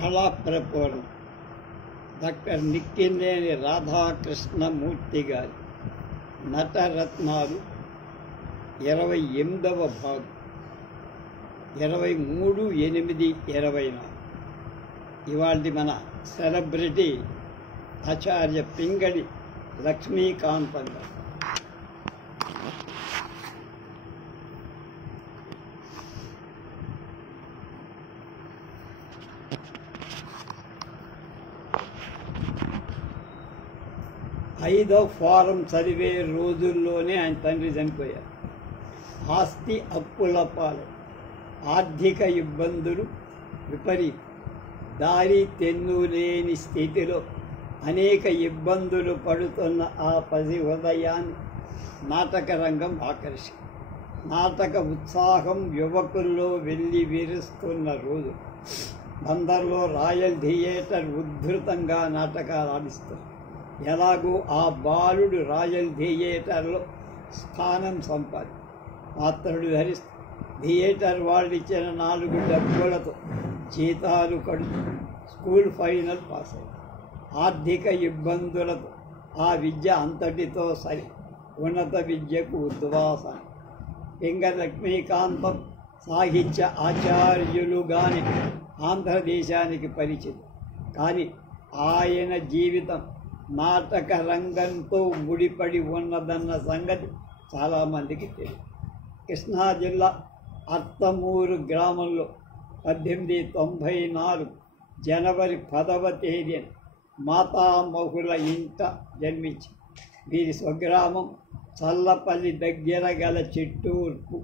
కళాప్రపూర్ణ doctor నిక్కినేని Radhakrishnamurthy గారి నటరత్నాలు 28వ భాగం 23/8/24. ఇవాళ మన సెలబ్రిటీ ఆచార్య పింగళి లక్ష్మీకాంతం గారు. ఐదో ఫారం చదివే రోజుల్లోనే ఆయన తండ్రి చనిపోయారు. ఆస్తి అప్పుల పాలు, ఆర్థిక ఇబ్బందులు విపరీతం, దారి తెన్నులేని స్థితిలో అనేక ఇబ్బందులు పడుతున్న ఆ పసి హృదయాన్ని నాటక రంగం ఆకర్షి, నాటక ఉత్సాహం యువకుల్లో వెళ్ళి విరుస్తున్న రోజు. బందర్లో రాయల్ థియేటర్ ఉద్ధృతంగా నాటకాలు ఆడిస్తారు. ఎలాగో ఆ బాలుడు రాయల్ థియేటర్లో స్థానం సంపాది పాత్రలు ధరిస్తూ థియేటర్ వాళ్ళు ఇచ్చిన 4 డబ్బులతో జీతాలు కడుతూ స్కూల్ ఫైనల్ పాస్ అయ్యి, ఆర్థిక ఇబ్బందులతో ఆ విద్య అంతటితో సరి ఉన్నత విద్యకు ఉద్వాసన. పింగళి లక్ష్మీకాంతం సాహిత్య ఆచార్యులుగానే ఆంధ్రదేశానికి పరిచితం. కానీ ఆయన జీవితం నాటక రంగంతో ముడిపడి ఉన్నదన్న సంగతి చాలామందికి తెలియదు. కృష్ణా జిల్లా అర్తమూరు గ్రామంలో 1894 జనవరి 10వ తేదీన మాతామహుల ఇంట జన్మించి వీరి స్వగ్రామం చల్లపల్లి దగ్గర గల చిట్టూర్పు.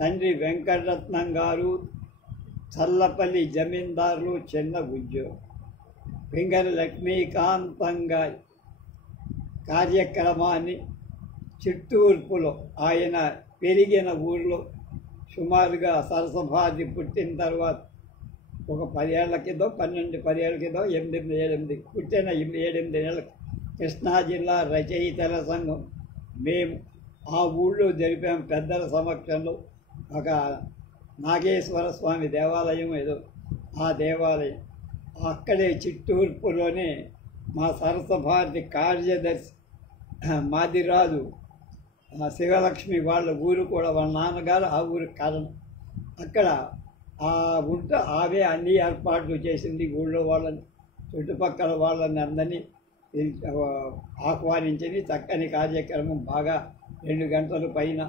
తండ్రి వెంకటరత్నం గారు చల్లపల్లి జమీందారులు, చిన్న ఉద్యోగం. పింగళి లక్ష్మీకాంతం గారి కార్యక్రమాన్ని చిట్టూర్పులో ఆయన పెరిగిన ఊరిలో సుమారుగా సరసభాది పుట్టిన తర్వాత ఒక 10 ఏళ్ల కిందో 12 ఏళ్ల కిందో 8 పుట్టిన 7-8 ఏళ్ళకి కృష్ణా జిల్లా రచయితల సంఘం మేము ఆ ఊళ్ళో జరిపాము. పెద్దల సమక్షంలో ఒక నాగేశ్వర స్వామి దేవాలయం ఏదో, ఆ దేవాలయం అక్కడే చిట్టూర్పులోనే మా సరసభారతి కార్యదర్శి మాదిరాజు శివలక్ష్మి వాళ్ళ ఊరు కూడా, వాళ్ళ నాన్నగారు ఆ ఊరు కారణం. అక్కడ ఆ ఉంట ఆమె అన్ని ఏర్పాట్లు చేసింది. ఊళ్ళో వాళ్ళని, చుట్టుపక్కల వాళ్ళని అందరినీ ఆహ్వానించింది. చక్కని కార్యక్రమం బాగా 2 గంటల పైన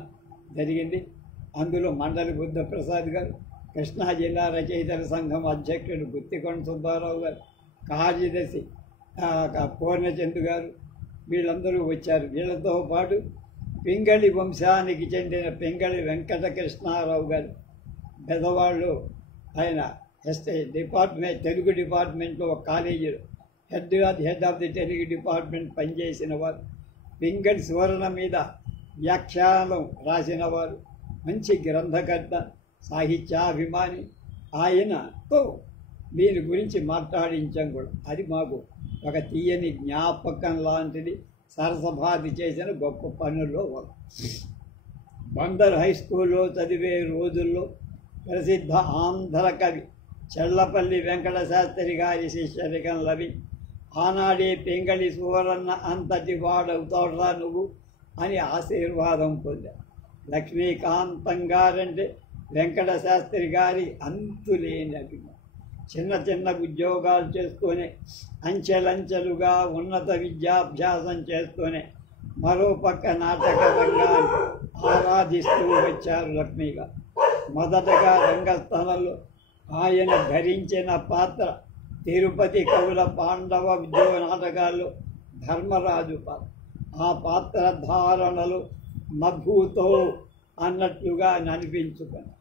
జరిగింది. అందులో మండలి బుద్ధప్రసాద్ గారు, కృష్ణా జిల్లా రచయితల సంఘం అధ్యక్షుడు గుత్తికొండ సుబ్బారావు గారు, కార్యదర్శి పూర్ణచంద్ర గారు, వీళ్ళందరూ వచ్చారు. వీళ్ళతో పాటు పింగళి వంశానికి చెందిన పింగళి వెంకటకృష్ణారావు గారు, పెద్దవాళ్ళు. ఆయన తెలుగు డిపార్ట్మెంట్లో ఒక కాలేజీలో head of the Telugu department పనిచేసిన వారు. పింగళి సువర్ణ మీద వ్యాఖ్యానం రాసిన వారు, మంచి గ్రంథకర్త, సాహిత్యాభిమాని. ఆయనతో దీని గురించి మాట్లాడించాం కూడా. అది మాకు ఒక తీయని జ్ఞాపకం లాంటిది. సరసభాది చేసిన గొప్ప పనుల్లో ఒకటి. బందర్ హై స్కూల్లో చదివే రోజుల్లో ప్రసిద్ధ ఆంధ్ర కవి చల్లపల్లి వెంకట శాస్త్రి గారి శిష్యరికం లవి ఆనాడే పింగళి సువర్ణ అంతటి వాడవుతాడురా నువ్వు అని ఆశీర్వాదం పొందారు. లక్ష్మీకాంతం గారంటే వెంకట శాస్త్రి గారి అంతులేని అభిమానం. చిన్న ఉద్యోగాలు చేస్తూనే, అంచెలంచెలుగా ఉన్నత విద్యాభ్యాసం చేస్తూనే మరోపక్క నాటక రంగాన్ని ఆరాధిస్తూ వచ్చారు లక్ష్మీ గారు. మొదటగా రంగస్థలంలో ఆయన ధరించిన పాత్ర తిరుపతి కవుల పాండవ ఉద్యోగ నాటకాల్లో ధర్మరాజు పాత్ర. ఆ పాత్ర ధారణలు మధుతో అన్నట్లుగా అనిపించుకుని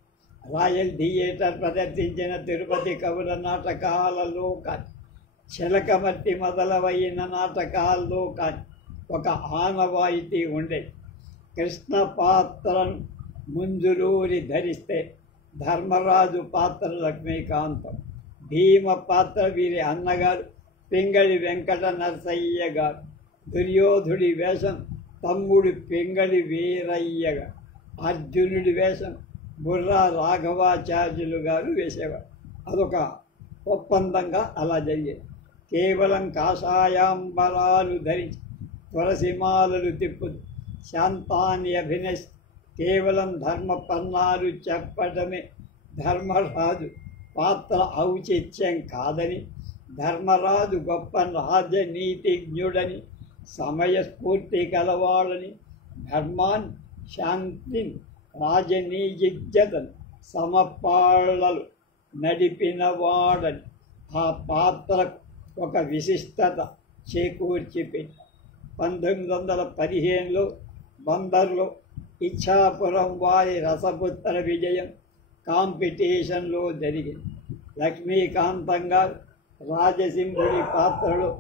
రాయల్ థియేటర్ ప్రదర్శించిన తిరుపతి కవుల నాటకాలలో కానీ, చిలకమర్తి మొదలవైన నాటకాల్లో కానీ ఒక ఆనవాయితీ ఉండేది. కృష్ణ పాత్రను ముంజులూరి ధరిస్తే ధర్మరాజు పాత్ర లక్ష్మీకాంతం, భీమ పాత్ర వీరి అన్నగారు పింగళి వెంకట నరసయ్య గారు, దుర్యోధుడి వేషం తమ్ముడు పింగళి వీరయ్య గారు, అర్జునుడి వేషం బుర్రా రాఘవాచార్యులు గారు వేసేవారు. అదొక ఒప్పందంగా అలా జరిగేది. కేవలం కాషాయాంబరాలు ధరించి తులసిమాలలు తిప్పుతూ శాంతాన్ని అభినయిస్తూ కేవలం ధర్మపన్నాలు చెప్పటమే ధర్మరాజు పాత్ర ఔచిత్యం కాదని, ధర్మరాజు గొప్ప రాజనీతిజ్ఞుడని, సమయస్ఫూర్తి కలవాడని, ధర్మాన్ని, శాంతిని, రాజనీతిజ్ఞతను సమపాళ్ళలు నడిపినవాడని ఆ పాత్రకు ఒక విశిష్టత చేకూర్చిపెట్టి 1915లో బందర్లో ఇచ్ఛాపురం వారి రసపుత్ర విజయం కాంపిటీషన్లో జరిగింది. లక్ష్మీకాంతం గారు రాజసింహుడి పాత్రలో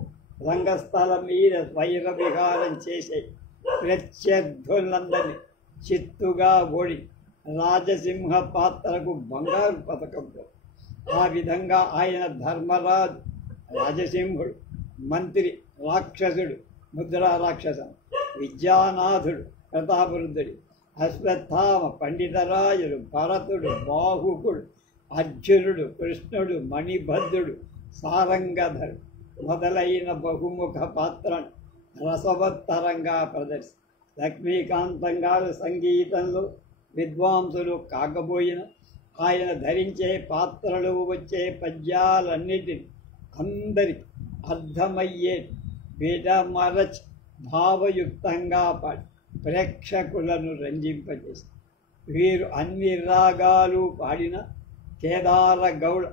రంగస్థలం మీద వైర విహారం చేసే ప్రత్యర్థులందరినీ చిత్తుగా ఓడి రాజసింహ పాత్రకు బంగారు పథకంతో ఆ విధంగా ఆయన ధర్మరాజు, రాజసింహుడు, మంత్రి రాక్షసుడు, ముద్రా రాక్షసం, విద్యానాథుడు, ప్రతాపరుద్రుడు, అశ్వత్థామ, పండితరాజుడు, భరతుడు, బాహుకుడు, అర్జునుడు, కృష్ణుడు, మణిభద్రుడు, సారంగధరుడు మొదలైన బహుముఖ పాత్రను రసవత్తరంగా ప్రదర్శి లక్ష్మీకాంతం గారు సంగీతంలో విద్వాంసులు కాకపోయిన ఆయన ధరించే పాత్రలు వచ్చే పద్యాలన్నిటిని అందరికి అర్థమయ్యే విడమరచి భావయుక్తంగా పాడి ప్రేక్షకులను రంజింపజేసి వీరు అన్ని రాగాలు పాడిన కేదార గౌడ,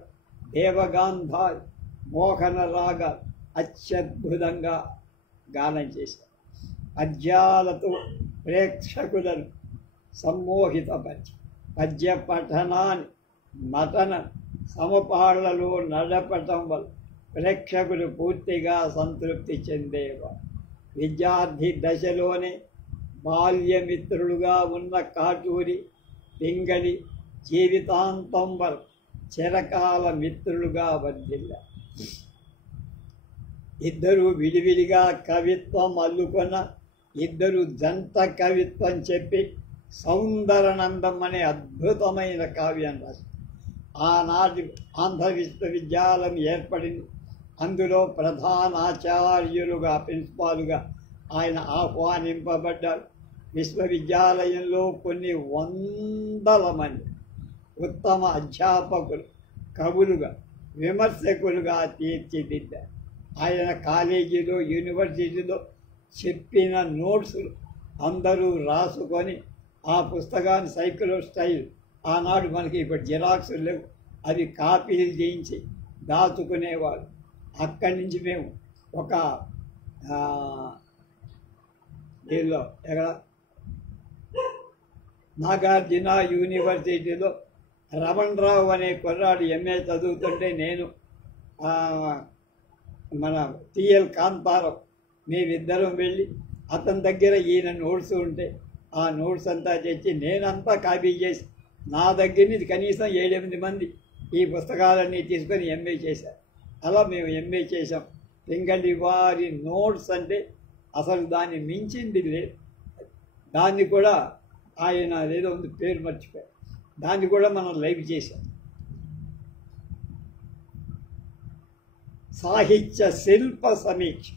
దేవగాంధారి, మోహన రాగాలు అత్యద్భుతంగా గానం చేశారు. పద్యాలతో ప్రేక్షకులను సమ్మోహితపరిచి పద్య పఠనాన్ని, నటన సమపాళ్లలో నడపటం వల్ల ప్రేక్షకులు పూర్తిగా సంతృప్తి చెందేవారు. విద్యార్థి దశలోనే బాల్యమిత్రులుగా ఉన్న కాటూరి, పింగళి జీవితాంతం వరకు చిరకాల మిత్రులుగా వర్ధిల్లారు. ఇద్దరు విడివిడిగా కవిత్వం అల్లుకొన్న ఇద్దరు జంట కవిత్వం చెప్పి సౌందరనందం అనే అద్భుతమైన కావ్యం రాశారు. ఆనాటి ఆంధ్ర విశ్వవిద్యాలయం ఏర్పడింది. అందులో ప్రధానాచార్యులుగా, ప్రిన్సిపాలుగా ఆయన ఆహ్వానింపబడ్డారు. విశ్వవిద్యాలయంలో కొన్ని వందల మంది ఉత్తమ అధ్యాపకులు, కవులుగా, విమర్శకులుగా తీర్చిదిద్దారు. ఆయన కాలేజీలో, యూనివర్సిటీలో చెప్పిన నోట్సులు అందరూ రాసుకొని ఆ పుస్తకాన్ని సైకిలో స్టైల్, ఆనాడు మనకి ఇప్పుడు జిరాక్సులు లేవు, అవి కాపీలు చేయించి దాచుకునేవారు. అక్కడి నుంచి మేము ఒక దీనిలో ఎక్కడ నాగార్జున యూనివర్సిటీలో రమణరావు అనే కుర్రాడు ఎంఏ చదువుతుంటే నేను మన టిఎల్ కాంతారావు మేమిద్దరం వెళ్ళి అతని దగ్గర ఈయన నోట్స్ ఉంటే ఆ నోట్స్ అంతా తెచ్చి నేనంతా కాపీ చేసి నా దగ్గర నుంచి కనీసం 7-8 మంది ఈ పుస్తకాలన్నీ తీసుకొని ఎంఏ చేశారు. అలా మేము ఎంఏ చేసాం. పింగళి వారి నోట్స్ అంటే అసలు దాన్ని మించింది లేదు. దాన్ని కూడా ఆయన ఏదో ఉంది, పేరు మర్చిపోయారు, దాన్ని కూడా మనం లైవ్ చేశాం. సాహిత్య శిల్ప సమీక్ష,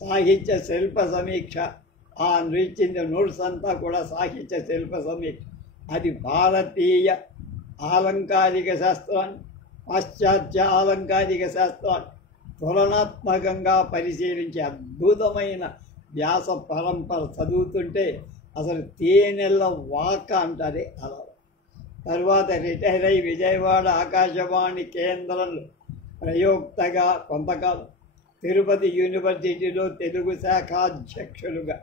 సాహిత్య శిల్ప సమీక్ష ఆ నృత్య నోట్స్ అంతా కూడా సాహిత్య శిల్ప సమీక్ష. అది భారతీయ ఆలంకారిక శాస్త్రాన్ని, పాశ్చాత్య ఆలంకారిక శాస్త్రాన్ని తులనాత్మకంగా పరిశీలించి అద్భుతమైన వ్యాస పరంపర చదువుతుంటే అసలు తేనెల్ల వాక అంటారే అలా. తర్వాత రిటైర్ అయి విజయవాడ ఆకాశవాణి కేంద్రంలో ప్రయోక్తగా కొంతకాలం, తిరుపతి యూనివర్సిటీలో తెలుగు శాఖాధ్యక్షులుగా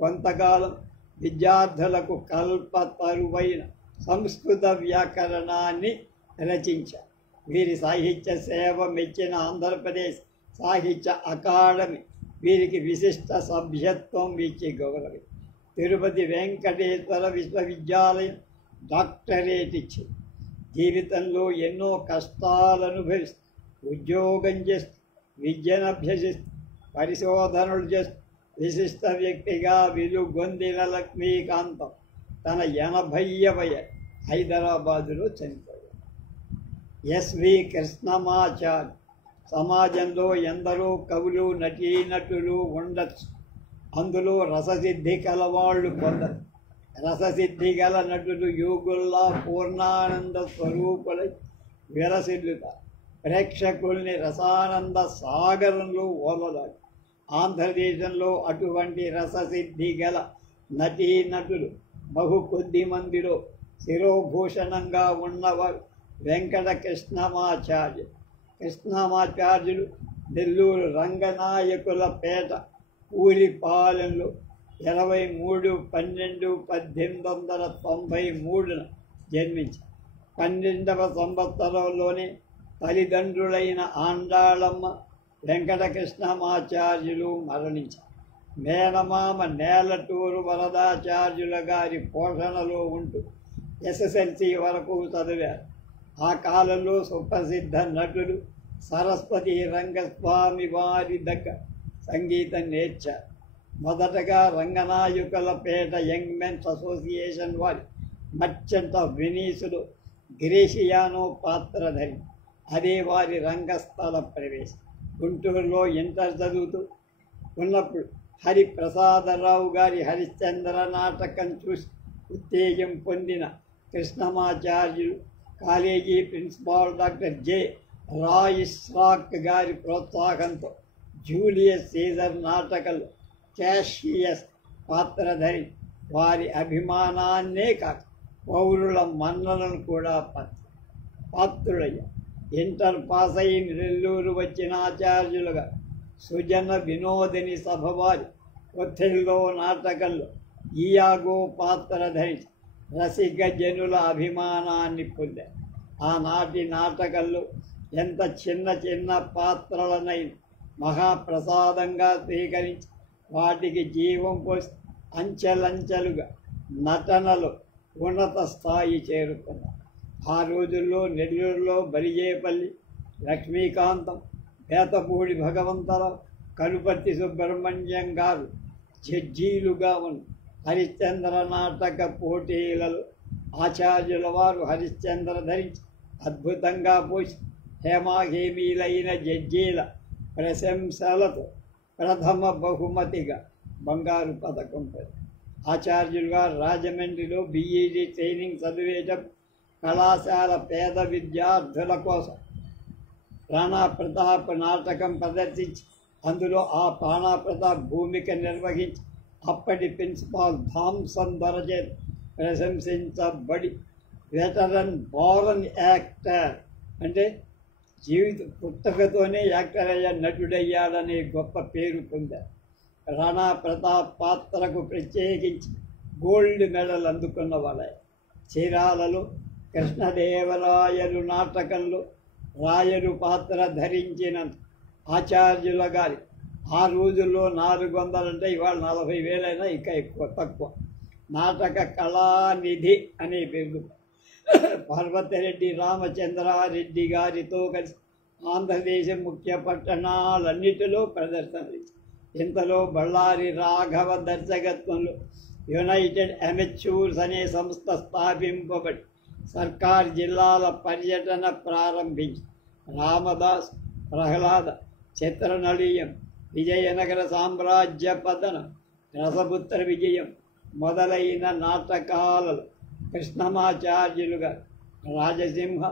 కొంతకాలం విద్యార్థులకు కల్పతరువైన సంస్కృత వ్యాకరణాన్ని రచించారు. వీరి సాహిత్య సేవ మెచ్చిన ఆంధ్రప్రదేశ్ సాహిత్య అకాడమీ వీరికి విశిష్ట సభ్యత్వం ఇచ్చి గౌరవం. తిరుపతి వెంకటేశ్వర విశ్వవిద్యాలయం డాక్టరేట్ ఇచ్చి జీవితంలో ఎన్నో కష్టాలు అనుభవిస్తూ ఉద్యోగం చేస్తూ, విద్యను అభ్యసిస్తూ, పరిశోధనలు చేస్తూ విశిష్ట వ్యక్తిగా వెలుగొందిన లక్ష్మీకాంతం తన 80వ హైదరాబాదులో చనిపోయారు. ఎస్వి కృష్ణమాచార్. సమాజంలో ఎందరో కవులు నటీనటులు ఉండొచ్చు, అందులో రససిద్ధి కలవాళ్ళు కొందరు. రససిద్ధి గల నటులు యోగుల్లా పూర్ణానంద స్వరూపులై విరసిల్లుతారు. ప్రేక్షకుల్ని రసానంద సాగరంలో ఓలలాడు. ఆంధ్రదేశంలో అటువంటి రససిద్ధి గల నటీనటులు బహు కొద్ది మందిలో శిరోభూషణంగా ఉన్నవారు వెంకట కృష్ణమాచార్యులు. కృష్ణమాచార్యులు నెల్లూరు రంగనాయకుల పేట ఊరిపాలెంలో 23/12/1893 జన్మించారు. 12వ సంవత్సరంలోనే తల్లిదండ్రులైన ఆండాళమ్మ వెంకట కృష్ణమాచార్యులు మరణించారు. మేనమామ నేలటూరు వరదాచార్యుల గారి పోషణలో ఉంటూ ఎస్ఎస్ఎల్సి వరకు చదివారు. ఆ కాలంలో సుప్రసిద్ధ నటులు సరస్వతి రంగస్వామి వారి దగ్గర సంగీతం నేర్చారు. మొదటగా రంగనాయకుల పేట యంగ్ మెన్స్ అసోసియేషన్ వారి మర్చెంట్ ఆఫ్ వెనీసులో గ్రేషియానో పాత్రధరి. అదే వారి రంగస్థల ప్రవేశం. గుంటూరులో ఇంటర్ చదువుతూ ఉన్నప్పుడు హరిప్రసాదరావు గారి హరిశ్చంద్ర నాటకం చూసి ఉత్తేజం పొందిన Krishnamacharyulu college principal doctor J రాయిస్రాక్ గారి ప్రోత్సాహంతో జూలియస్ సీజర్ నాటకంలో క్యాషియస్ పాత్రధరి వారి అభిమానాన్నే కాక పౌరుల మన్నలను కూడా పాత్రుడయ్యారు. ఇంటర్ పాస్ అయిన నెల్లూరు వచ్చిన ఆచార్యులుగా సుజన వినోదిని సభ వారి ఒత్తిడిలో నాటకంలో ఇయాగో పాత్ర ధరించి రసిక జనుల అభిమానాన్ని పొందారు. ఆనాటి నాటకంలో ఎంత చిన్న చిన్న పాత్రలనైన మహాప్రసాదంగా స్వీకరించి వాటికి జీవం పోసి అంచెలంచెలుగా నటనలో ఉన్నత స్థాయి చేరుకున్నారు. ఆ రోజుల్లో నెల్లూరులో బలిజేపల్లి లక్ష్మీకాంతం, బేతపూడి భగవంతరావు, కనుపర్తి సుబ్రహ్మణ్యం గారు జడ్జీలుగా ఉన్న హరిశ్చంద్ర నాటక పోటీలలో ఆచార్యుల వారు హరిశ్చంద్ర ధరించి అద్భుతంగా పోసి హేమాహేమీలైన జడ్జీల ప్రశంసలతో ప్రథమ బహుమతిగా బంగారు పథకం పొందారు. ఆచార్యులు గారు రాజమండ్రిలో బిఈడి ట్రైనింగ్ చదివేటప్పుడు కళాశాల పేద విద్యార్థుల కోసం ప్రాణప్రతాప్ నాటకం ప్రదర్శించి అందులో ఆ ప్రాణప్రతాప్ భూమిక నిర్వహించి అప్పటి ప్రిన్సిపాల్ థామ్సన్ దొరచేత ప్రశంసించబడి వెటరన్ బారన్ యాక్టర్, అంటే జీవిత పుస్తకతోనే యాక్టర్ అయ్యా, నటుడయ్యాడనే గొప్ప పేరు పొందారు. రాణా ప్రతాప్ పాత్రకు ప్రత్యేకించి గోల్డ్ మెడల్ అందుకున్న వాళ్ళే. చీరాలలో కృష్ణదేవరాయలు నాటకంలో రాయలు పాత్ర ధరించిన ఆచార్యుల గారి ఆ రోజుల్లో 400 అంటే ఇవాళ 40,000 ఇంకా ఎక్కువ తక్కువ నాటక కళానిధి అనే పేరు పర్వతరెడ్డి రామచంద్రారెడ్డి గారితో కలిసి ఆంధ్రదేశం ముఖ్య పట్టణాలన్నిటిలో ప్రదర్శనలు. ఇంతలో బళ్ళారి రాఘవ దర్శకత్వంలో యునైటెడ్ అమెచ్యూర్స్ అనే సంస్థ స్థాపింపబడి సర్కార్ జిల్లాల పర్యటన ప్రారంభించి రామదాస్, ప్రహ్లాద, చిత్రనళీయం, విజయనగర సామ్రాజ్య పతనం, రసపుత్ర విజయం మొదలైన నాటకాలలో కృష్ణమాచార్యులుగా రాజసింహ,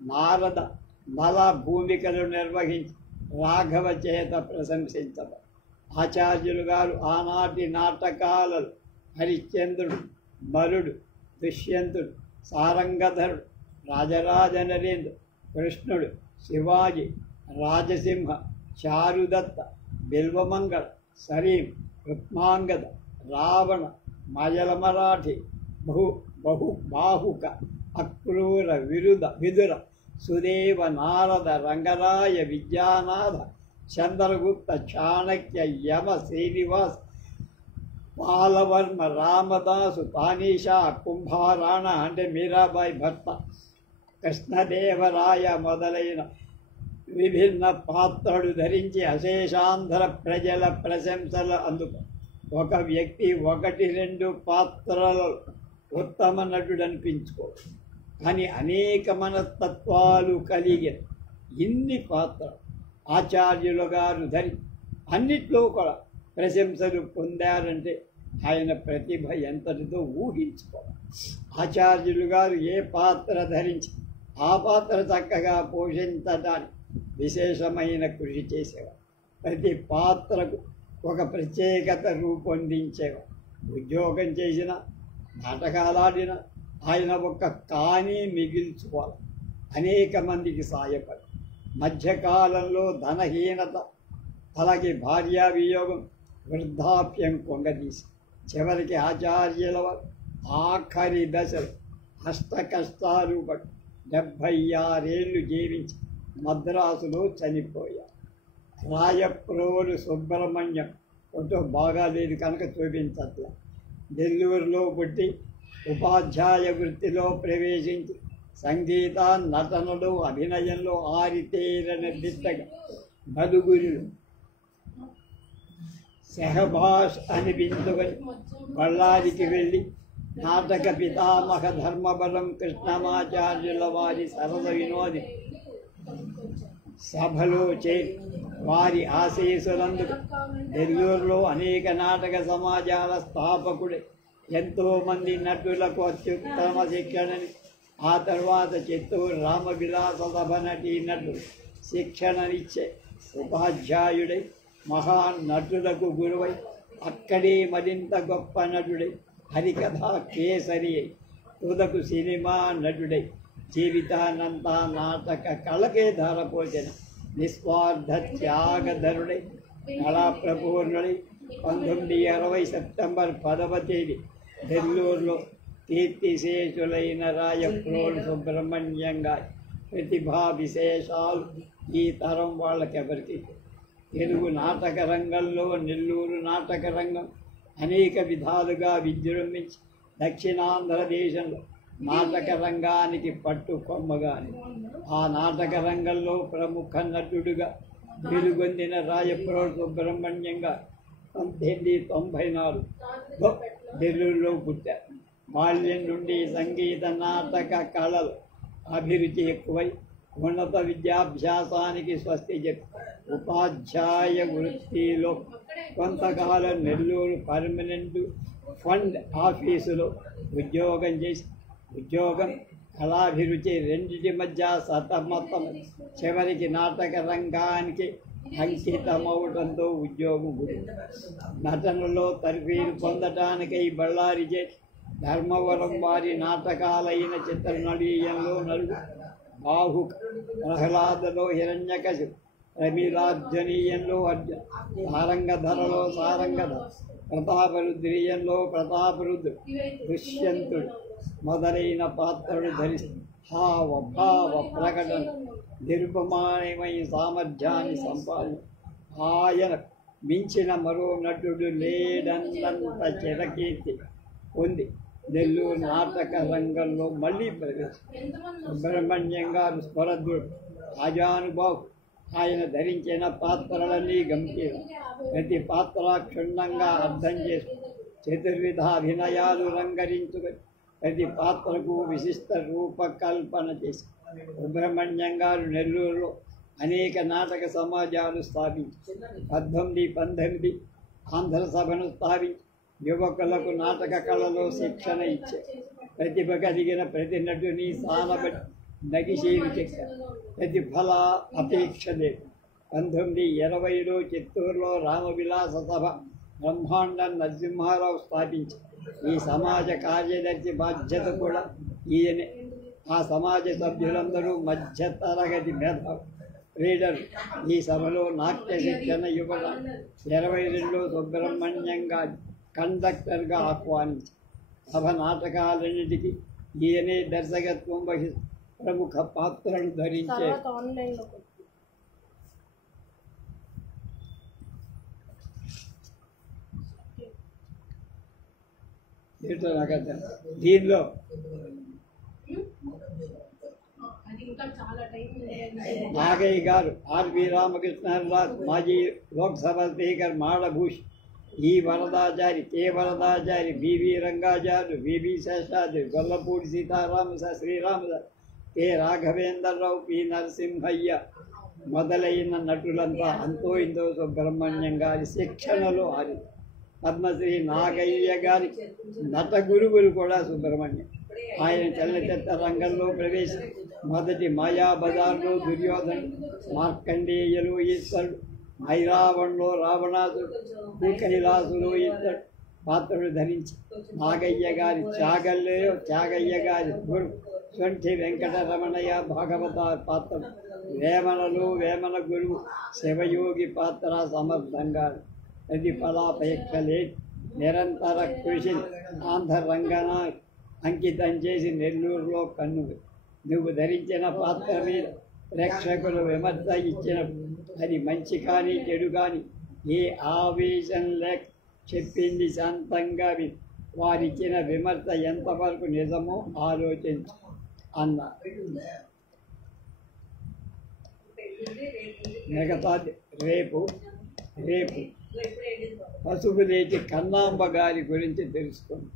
నారద, నల భూమికలు నిర్వహించి రాఘవ చేత ప్రశంసించబడి ఆచార్యులు గారు ఆనాటి నాటకాలలో హరిశ్చంద్రుడు, బలుడు, దుష్యంతుడు, సారంగధరుడు, రాజరాజ నరేంద్ర, కృష్ణుడు, శివాజీ, రాజసింహ, చారుదత్త, బిల్వమంగళ, సరీం, రుక్మాంగద, రావణ, మయల మరాఠి, బాహుక, అక్రూర, విదుర, సుదేవ, నారద, రంగరాయ, విద్యానాథ, చంద్రగుప్త, చాణక్య, యమ, శ్రీనివాస్, పాలవర్మ, రామదాసు, తానీషా, కుంభారాణ అంటే మీరాబాయి భర్త, కృష్ణదేవరాయ మొదలైన విభిన్న పాత్రలు ధరించి అశేషాంధ్ర ప్రజల ప్రశంసలు అందుకు ఒక వ్యక్తి 1-2 పాత్రలలో ఉత్తమ నటుడు అనిపించుకో. అని అనేక మనస్తత్వాలు కలిగిన ఇన్ని పాత్ర ఆచార్యులు గారు ధరి అన్నిట్లో కూడా ప్రశంసలు పొందారంటే ఆయన ప్రతిభ ఎంతటితో ఊహించుకోవాలి. ఆచార్యులు గారు ఏ పాత్ర ధరించి ఆ పాత్ర చక్కగా పోషించడానికి విశేషమైన కృషి చేసేవారు. ప్రతి పాత్రకు ఒక ప్రత్యేకత రూపొందించేవారు. ఉద్యోగం చేసిన, నాటకాలాడిన ఆయన ఒక్క కానీ మిగిల్చుకోవాలి. అనేక మందికి సాయపడి మధ్యకాలంలో ధనహీనత, అలాగే భార్యా వియోగం, వృద్ధాప్యం కొంగదీసి చివరికి ఆచార్యుల వారు ఆఖరి దశలు అష్ట కష్టాలు పడి 76 ఏళ్ళు జీవించి మద్రాసులో చనిపోయారు. రాయప్రోలు సుబ్రహ్మణ్యం ఫోటో బాగాలేదు కనుక చూపించట్ల. నెల్లూరులో పుట్టి ఉపాధ్యాయ వృత్తిలో ప్రవేశించి సంగీత, నటనలో, అభినయంలో ఆరితేరని దిట్టగా నలుగురిలో సెహబాష్ అనిపించుకొని బళ్ళారికి వెళ్ళి నాటక పితామహ ధర్మబలం కృష్ణమాచార్యుల వారి సరద వినోది సభలో చేరి వారి ఆశీస్సులందుకు నెల్లూరులో అనేక నాటక సమాజాల స్థాపకుడు, ఎంతోమంది నటులకు అత్యుత్తమ శిక్షణని, ఆ తర్వాత చిత్తూరు రామవిలాస సభ నటీ నటులు శిక్షణనిచ్చే ఉపాధ్యాయుడై మహానటులకు గురువై అక్కడే మరింత గొప్ప నటుడై హరికథా కేసరి అయి తుదకు సినిమా నటుడై జీవితానంతా నాటక కళకే ధారపోసిన నిస్వార్థ త్యాగధరుడై కళాప్రపూర్ణుడై 1920 సెప్టెంబర్ 10వ తేదీ నెల్లూరులో కీర్తిశేషులైన రాయప్రోలు సుబ్రహ్మణ్యం గారి ప్రతిభా విశేషాలు ఈ తరం వాళ్ళకెవరికి. తెలుగు నాటక రంగంలో నెల్లూరు నాటక రంగం అనేక విధాలుగా విజృంభించి దక్షిణాంధ్రదేశంలో నాటక రంగానికి పట్టుకొమ్మగాని ఆ నాటక రంగంలో ప్రముఖ నటుడుగా వెలుగొందిన రాయప్రోలు సుబ్రహ్మణ్యం గారు 1994లో నెల్లూరులో పుట్టారు. బాల్యం నుండి సంగీత నాటక కళలు అభిరుచి ఎక్కువై ఉన్నత విద్యాభ్యాసానికి స్వస్తి చెప్పి ఉపాధ్యాయ వృత్తిలో కొంతకాలం నెల్లూరు పర్మనెంట్ ఫండ్ ఆఫీసులో ఉద్యోగం చేసి ఉద్యోగం, కళాభిరుచి రెండింటి మధ్య సతమతం చివరికి నాటక రంగానికి అంకితమవడంతో ఉద్యోగం గురించి నటనలో తర్ఫీదు పొందటానికై బళ్ళారి చేసి ధర్మవరం వారి నాటకాలైన చిత్రనళీయంలో నలుగు, బాహుక, ప్రహ్లాదలో హిరణ్యకశిపు, ప్రమిలార్జనీయంలో అర్జున, సారంగధరలో సారంగధర, ప్రతాపరుద్రీయంలో ప్రతాపరుద్రుడు, దుష్యంతుడు మొదలైన పాత్రలు ధరిస్తూ హావ భావ ప్రకటన నిరుపమానమైన సామర్థ్యాన్ని సంపాదించి ఆయన మించిన మరో నటుడు లేడన్నంత చిరకీర్తి పొంది నెల్లూరు నాటక రంగంలో మళ్ళీ ప్రవేశం. సుబ్రహ్మణ్యం గారు స్వరద్రుడు, రాజానుబాహు. ఆయన ధరించిన పాత్రలన్నీ గంభీరం, ప్రతి పాత్ర క్షుణ్ణంగా అర్థం చేసి చతుర్విధ అభినయాలు రంగరించుకొని ప్రతి పాత్రకు విశిష్ట రూపకల్పన చేసి సుబ్రహ్మణ్యం గారు నెల్లూరులో అనేక నాటక సమాజాలు స్థాపించి 1919 ఆంధ్ర సభను స్థాపించి యువకులకు నాటక కళలో శిక్షణ ఇచ్చే ప్రతిభ కలిగిన ప్రతి నటుని సానబడి నగిశీలు చేశారు. ప్రతిఫల అపేక్ష లేదు. 1920లో చిత్తూరులో రామవిలాస సభ బ్రహ్మాండ నరసింహారావు స్థాపించి ఈ సమాజ కార్యదర్శి బాధ్యత కూడా ఈయనే. ఆ సమాజ సభ్యులందరూ మధ్య తరగతి మేధావులు, రీడర్. ఈ సభలో నాట్య శిక్షణ ఇవ్వడానికి 22లో సుబ్రహ్మణ్యం గారి కండక్టర్గా ఆహ్వానించి సభ నాటకాలన్నిటికీ ఈయనే దర్శకత్వం వహిస్తూ ప్రముఖ పాత్రలు ధరించే దీనిలో నాగయ్య గారు, ఆర్వి రామకృష్ణరాజు, మాజీ Lok Sabha speaker Madabhush, E Varadachari, K Varadachari, BV Rangacharyulu, BB Seshadri, Gollapudi Sitarama Sriramadas, K Raghavendra Rao, P Narasimhaiah మొదలైన నటులంతా అంతో ఇంతో సుబ్రహ్మణ్యం గారి శిక్షణలో ఆడి. పద్మశ్రీ నాగయ్య గారి నట గురువులు కూడా సుబ్రహ్మణ్యం. ఆయన చలనచిత్ర రంగంలో ప్రవేశం మొదటి మాయాబజార్లో దుర్యోధను, మార్కండేయులు ఈశ్వరుడు, ఐరావణ్లో రావణాసుడు, కైలాసులో ఇద్దరు పాత్రలు ధరించి నాగయ్య గారి త్యాగయ్య గారి గురు సొంటి వెంకటరమణయ్య భాగవత పాత్ర, వేమనలో వేమన గురువు శివయోగి పాత్ర సమర్థంగా ప్రతిఫలాపేక్ష లేదు. నిరంతర కృషి ఆంధ్రరంగన అంకితం చేసి నెల్లూరులో కన్నువు. నువ్వు ధరించిన పాత్ర మీద ప్రేక్షకులు విమర్శ ఇచ్చినప్పుడు అది మంచి కానీ చెడు కానీ ఏ ఆవేశం లేక చెప్పింది శాంతంగా విని వారిచ్చిన విమర్శ ఎంతవరకు నిజమో ఆలోచించు అన్నారు. మిగతాది రేపు పసుపు లేచి కన్నాంబ గారి గురించి తెలుసుకుంది.